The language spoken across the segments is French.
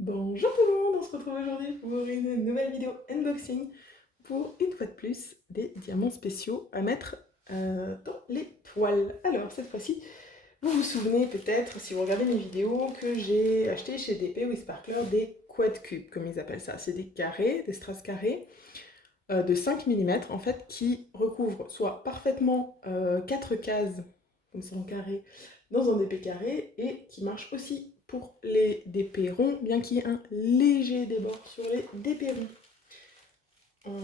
Bonjour tout le monde, on se retrouve aujourd'hui pour une nouvelle vidéo unboxing pour une fois de plus des diamants spéciaux à mettre dans les toiles. Alors cette fois-ci, vous vous souvenez peut-être si vous regardez mes vidéos que j'ai acheté chez DP Sparkler des quad cubes comme ils appellent ça. C'est des carrés, des strass carrés de 5 mm en fait qui recouvrent soit parfaitement 4 cases comme ça en carré dans un DP carré et qui marchent aussi pour les DP ronds bien qu'il y ait un léger débord sur les DP ronds.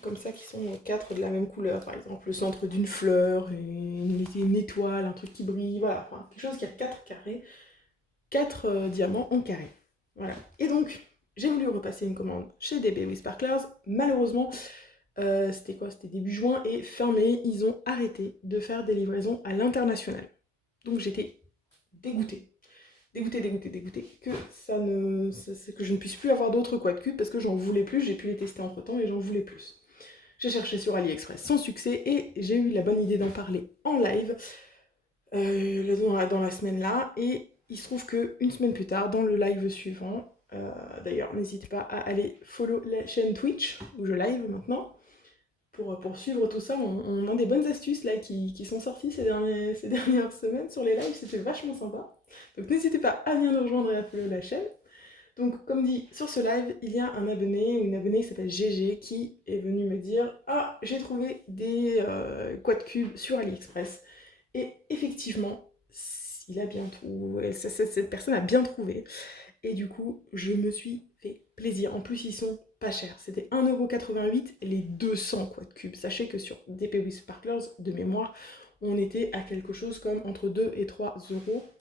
Comme ça qui sont 4 de la même couleur, par exemple le centre d'une fleur, une étoile, un truc qui brille, voilà, enfin, quelque chose qui a 4 carrés, 4 diamants en carré. Voilà. Et donc, j'ai voulu repasser une commande chez DB Sparklers. Malheureusement, c'était quoi? C'était début juin et fin mai, ils ont arrêté de faire des livraisons à l'international. Donc j'étais dégoûtée. Dégoûtée que que je ne puisse plus avoir d'autres quad cubes parce que j'en voulais plus, j'ai pu les tester entre temps et j'en voulais plus. J'ai cherché sur AliExpress sans succès et j'ai eu la bonne idée d'en parler en live dans la semaine là et il se trouve que une semaine plus tard, dans le live suivant, d'ailleurs n'hésitez pas à aller follow la chaîne Twitch où je live maintenant, pour suivre tout ça, on a des bonnes astuces là qui sont sorties ces dernières semaines sur les lives, c'était vachement sympa. Donc n'hésitez pas à bien nous rejoindre et à follow la chaîne. Donc comme dit, sur ce live, il y a un abonné ou une abonnée qui s'appelle GG qui est venu me dire «Ah, j'ai trouvé des quad cubes sur AliExpress». Et effectivement, il a bien trouvé, cette personne a bien trouvé. Et du coup, je me suis fait plaisir. En plus, ils sont pas chers. C'était 1,88€ les 200 quad cubes. Sachez que sur DP Sparklers, de mémoire, on était à quelque chose comme entre 2 et 3 euros,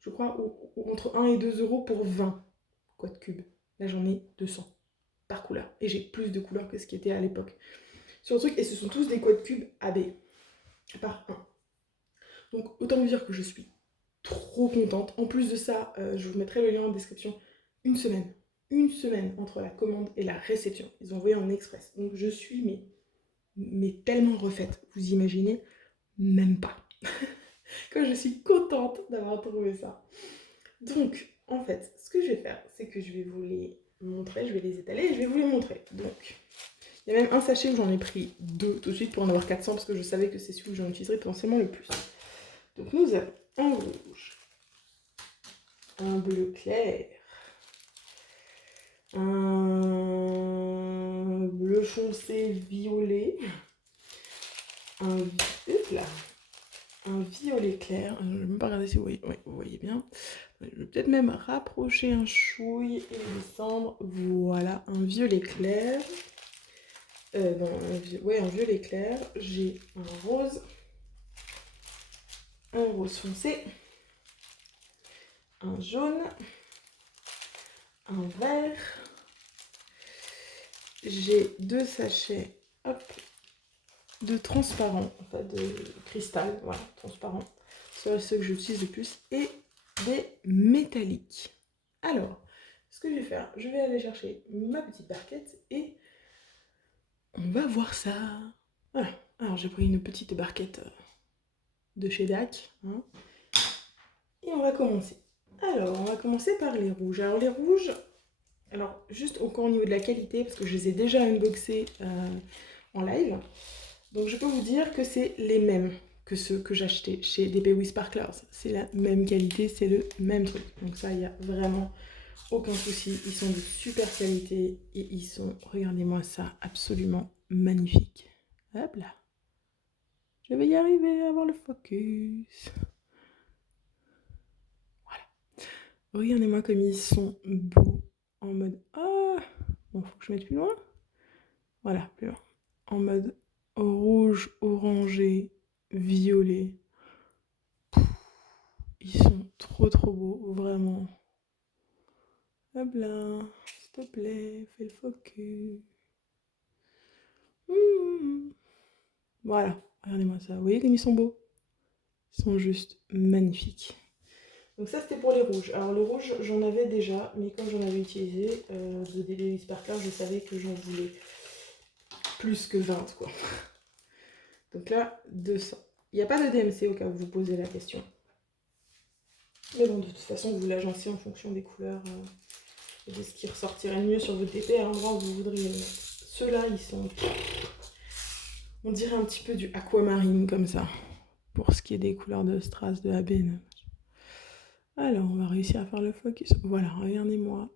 je crois, ou entre 1 et 2 euros pour 20 quad cubes. Là, j'en ai 200 par couleur. Et j'ai plus de couleurs que ce qui était à l'époque. Sur le truc, et ce sont tous des quad cubes AB, par 1. Donc, autant vous dire que je suis trop contente. En plus de ça, je vous mettrai le lien en description. Une semaine. Une semaine entre la commande et la réception. Ils ont envoyé en express. Donc je suis mais tellement refaite. Vous imaginez même pas. Que je suis contente d'avoir trouvé ça. Donc, en fait, ce que je vais faire, c'est que je vais vous les montrer. Je vais les étaler et je vais vous les montrer. Donc, il y a même un sachet où j'en ai pris 2 tout de suite pour en avoir 400 parce que je savais que c'est celui que j'en utiliserais potentiellement le plus. Donc nous avons un rouge, un bleu clair, un bleu foncé violet, un, là, un violet clair. Je ne vais même pas regarder si vous voyez, ouais, vous voyez bien. Je vais peut-être même rapprocher un chouille et descendre. Voilà, un violet clair. Non, ouais, un violet clair. J'ai un rose foncé, un jaune, un vert. J'ai 2 sachets, hop, de transparent, enfin de cristal, voilà, transparent. C'est ceux que j'utilise le plus. Et des métalliques. Alors, ce que je vais faire, je vais aller chercher ma petite barquette et on va voir ça. Voilà. Alors, j'ai pris une petite barquette de chez DAC. Hein, et on va commencer. Alors, on va commencer par les rouges. Alors, les rouges, alors juste encore au niveau de la qualité, parce que je les ai déjà unboxés en live. Donc je peux vous dire que c'est les mêmes que ceux que j'achetais chez DP Sparklers. C'est la même qualité, c'est le même truc. Donc ça, il n'y a vraiment aucun souci. Ils sont de super qualité et ils sont, regardez-moi ça, absolument magnifiques. Hop là. Je vais y arriver à avoir le focus. Voilà. Regardez-moi comme ils sont beaux en mode... Ah, bon, faut que je mette plus loin. Voilà, plus loin. En mode rouge, orangé, violet. Ils sont trop beaux, vraiment. Hop là, s'il te plaît, fais le focus. Voilà, regardez-moi ça. Vous voyez comme ils sont beaux? Ils sont juste magnifiques. Donc ça, c'était pour les rouges. Alors le rouge, j'en avais déjà, mais comme j'en avais utilisé de DB Sparkler, je savais que j'en voulais plus que 20, quoi. Donc là, 200. Il n'y a pas de DMC au cas où vous posez la question. Mais bon, de toute façon, vous l'agencez en fonction des couleurs et de ce qui ressortirait le mieux sur votre DP à l'endroit où vous voudriez le mettre. Ceux-là, ils sont... On dirait un petit peu du aquamarine comme ça, pour ce qui est des couleurs de strass de AB9. Alors, on va réussir à faire le focus. Voilà, regardez-moi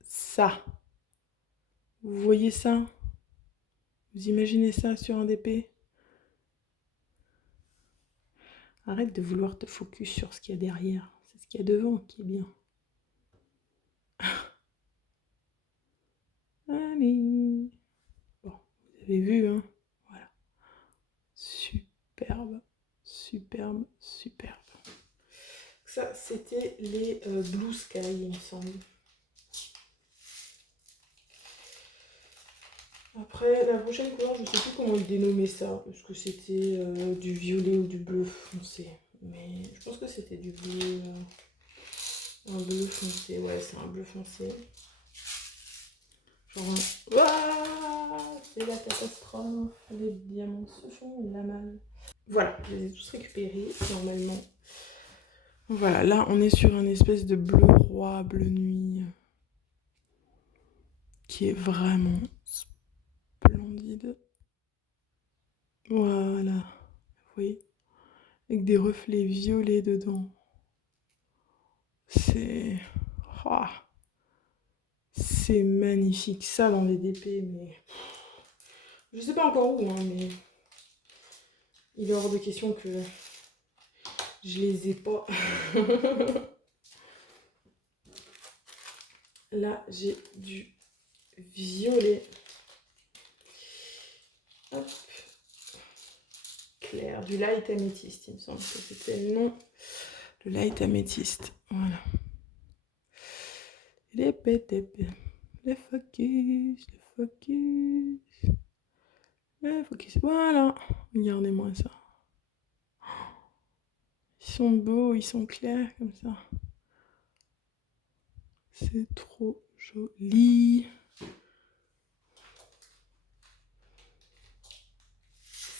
ça. Vous voyez ça? Vous imaginez ça sur un DP? Arrête de vouloir te focus sur ce qu'il y a derrière. C'est ce qu'il y a devant qui est bien. Allez. Bon, vous avez vu, hein? Voilà. Superbe, superbe, superbe. Ça, c'était les Blue Sky, il me semble. Après, la prochaine couleur, je ne sais plus comment ils dénommaient ça. Est-ce que c'était du violet ou du bleu foncé? Mais je pense que c'était du bleu... un bleu foncé. Ouais, c'est un bleu foncé. Genre un... Ouah, c'est la catastrophe. Les diamants se font la malle. Voilà, je les ai tous récupérés, normalement. Voilà, là, on est sur un espèce de bleu roi, bleu nuit, qui est vraiment splendide. Voilà, vous voyez, avec des reflets violets dedans. C'est... Oh, c'est magnifique, ça dans les DP, mais... Je sais pas encore où, hein, mais... Il est hors de question que je les ai pas. Là, j'ai du violet. Hop. Clair, du light améthyste, il me semble que c'était le nom. Le light améthyste, voilà. Les PTP, les focus, les focus, voilà. Regardez-moi ça. Ils sont beaux, ils sont clairs comme ça. C'est trop joli.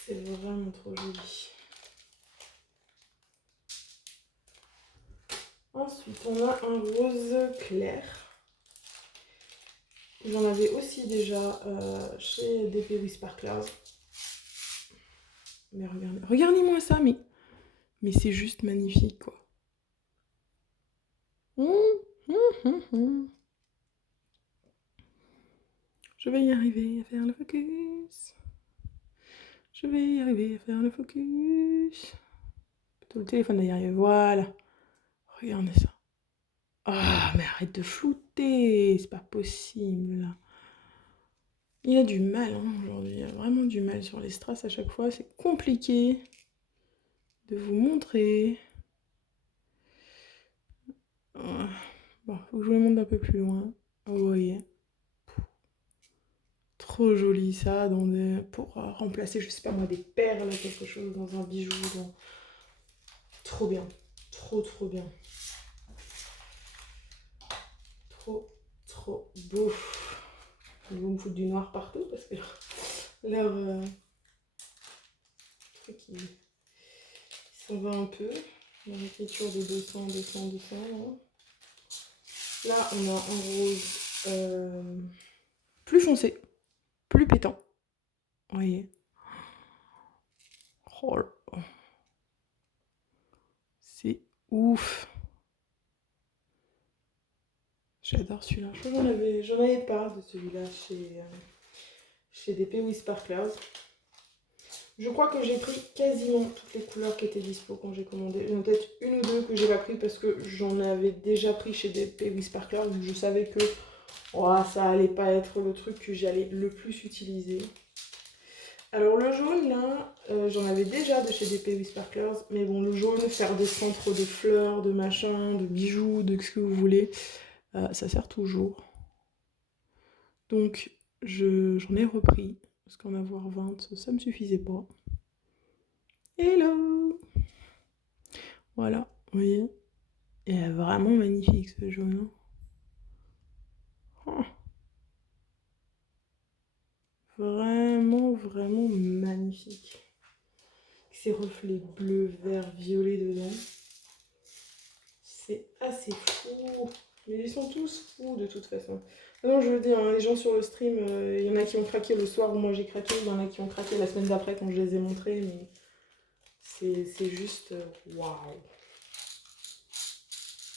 C'est vraiment trop joli. Ensuite, on a un rose clair. J'en avais aussi déjà chez DP with Sparklers. Mais regardez-moi ça, mais c'est juste magnifique, quoi. Je vais y arriver à faire le focus. Je vais y arriver à faire le focus. Plutôt le téléphone derrière. Voilà. Regardez ça. Ah, mais arrête de flouter. C'est pas possible, là. Il a du mal, hein, aujourd'hui. Il a vraiment du mal sur les strass à chaque fois. C'est compliqué de vous montrer. Bon, faut que je vous le montre un peu plus loin. Vous voyez. Trop joli ça, pour remplacer, je sais pas moi, des perles, quelque chose dans un bijou. Trop bien. Trop bien. Trop beau. Ils vont me foutre du noir partout parce que leur truc il s'en va un peu. Leur écriture de 200. Là, on a un rose plus foncé, plus pétant. Vous voyez. Oh, c'est ouf. J'adore celui-là. Je crois que j'en avais pas de celui-là chez DP with Sparklers. Je crois que j'ai pris quasiment toutes les couleurs qui étaient dispo quand j'ai commandé. Il y en a peut-être une ou deux que j'ai pas pris parce que j'en avais déjà pris chez DP with Sparklers. Donc je savais que ça allait pas être le truc que j'allais le plus utiliser. Alors le jaune là, j'en avais déjà de chez DP with Sparklers. Mais bon, le jaune, faire des centres de fleurs, de machins, de bijoux, de ce que vous voulez. Ça sert toujours. Donc j'en ai repris, parce qu'en avoir 20, ça me suffisait pas. Hello! Voilà, vous voyez? Il est vraiment magnifique ce jaune. Oh. Vraiment magnifique. Ces reflets bleu, vert, violet dedans. C'est c'est fou. Mais ils sont tous fous de toute façon. Ah non, je veux dire, hein, les gens sur le stream, il y en a qui ont craqué le soir où moi j'ai craqué, il y en a qui ont craqué la semaine d'après quand je les ai montrés, mais c'est juste waouh.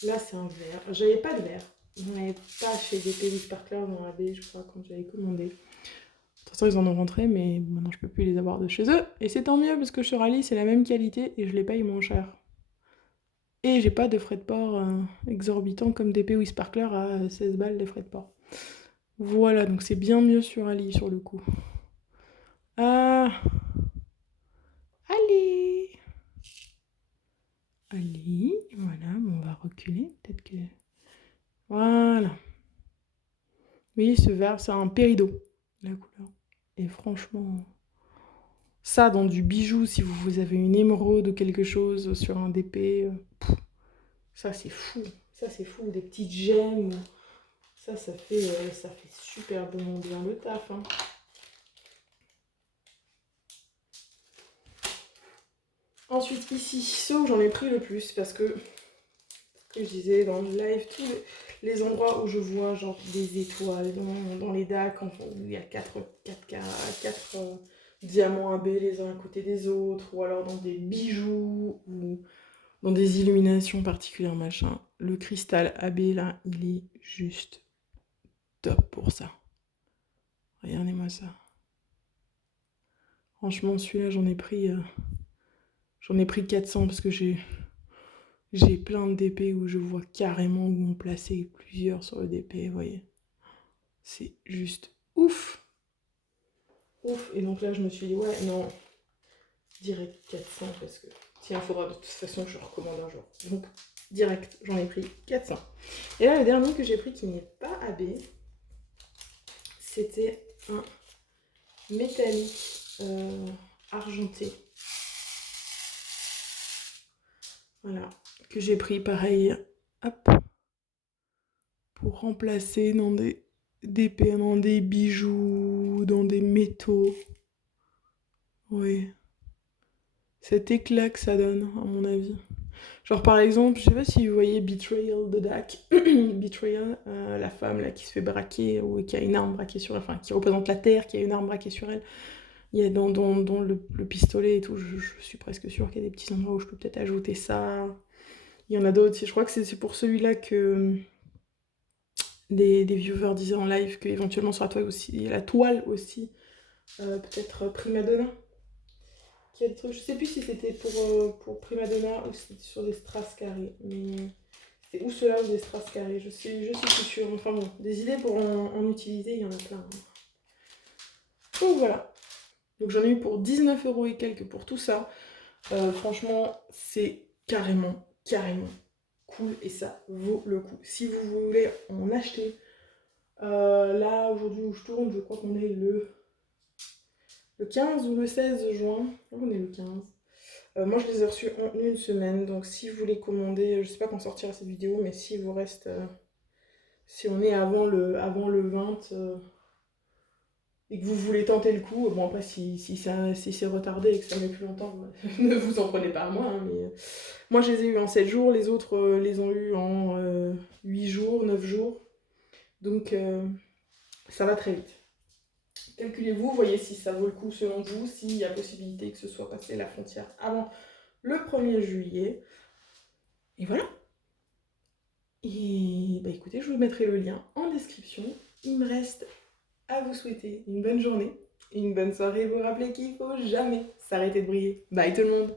Là, c'est un verre. J'avais pas de verre. On n'avait pas chez DP Sparkler dans la baie, je crois, quand j'avais commandé. De toute façon, ils en ont rentré, mais maintenant, je peux plus les avoir de chez eux. Et c'est tant mieux, parce que sur Ali, c'est la même qualité et je les paye moins cher. Et j'ai pas de frais de port exorbitants comme DP ou Sparkler à 16 balles les frais de port. Voilà, donc c'est bien mieux sur Ali, sur le coup. Ah, allez. Allez, voilà, on va reculer, peut-être que... Voilà. Vous voyez, ce vert, c'est un péridot, la couleur. Et franchement, ça, dans du bijou, si vous avez une émeraude ou quelque chose sur un DP, ça, c'est fou. Ça, c'est fou. Des petites gemmes. Ça fait superbement bien le taf. Hein. Ensuite, ici, ceux où j'en ai pris le plus, parce que je disais dans le live, tous les endroits où je vois genre des étoiles dans les DAC, où il y a 4 diamants AB les uns à côté des autres, ou alors dans des bijoux, ou dans des illuminations particulières, machin. Le cristal AB, là, il est juste top pour ça. Regardez-moi ça. Franchement, celui-là, j'en ai pris 400 parce que j'ai plein de DP où je vois carrément où on plaçait plusieurs sur le DP, vous voyez. C'est juste ouf. Ouf. Et donc là, je me suis dit, ouais, non, direct 400 parce que tiens, il faudra de toute façon que je recommande un jour. Donc, direct, j'en ai pris 400. Et là, le dernier que j'ai pris qui n'est pas AB, c'était un métallique argenté. Voilà, que j'ai pris pareil, hop, pour remplacer dans des dans des bijoux, dans des métaux. Oui. Cet éclat que ça donne, à mon avis. Genre par exemple, je sais pas si vous voyez Betrayal de Dak. Betrayal, la femme là qui se fait braquer ou qui a une arme braquée sur elle, enfin qui représente la terre, qui a une arme braquée sur elle. Il y a dans le pistolet et tout, je suis presque sûre qu'il y a des petits endroits où je peux peut-être ajouter ça. Il y en a d'autres, je crois que c'est pour celui-là que des viewers disaient en live qu'éventuellement sur la toile aussi, peut-être Primadonna. Qui a des trucs, je sais plus si c'était pour Primadonna ou si c'était sur des strass carrés, mais c'était ou cela ou des strass carrés, je suis plus sûre. Enfin bon, des idées pour en utiliser, il y en a plein. Hein. Donc voilà. Donc j'en ai eu pour 19 € et quelques pour tout ça. Franchement, c'est carrément cool et ça vaut le coup. Si vous voulez en acheter, là aujourd'hui où je tourne, je crois qu'on est le 15 ou le 16 juin. On est le 15. Moi je les ai reçus en une semaine, donc si vous les commandez, je sais pas quand sortira cette vidéo, mais si vous reste, si on est avant le 20 et que vous voulez tenter le coup, bon après si c'est retardé et que ça met plus longtemps, ne vous en prenez pas à moi, hein, mais moi je les ai eu en 7 jours, les autres les ont eu en 8 jours, 9 jours, donc ça va très vite. Calculez-vous, voyez si ça vaut le coup selon vous, s'il y a possibilité que ce soit passé la frontière avant le 1er juillet. Et voilà. Et bah écoutez, je vous mettrai le lien en description. Il me reste à vous souhaiter une bonne journée et une bonne soirée. Vous rappelez qu'il ne faut jamais s'arrêter de briller. Bye tout le monde!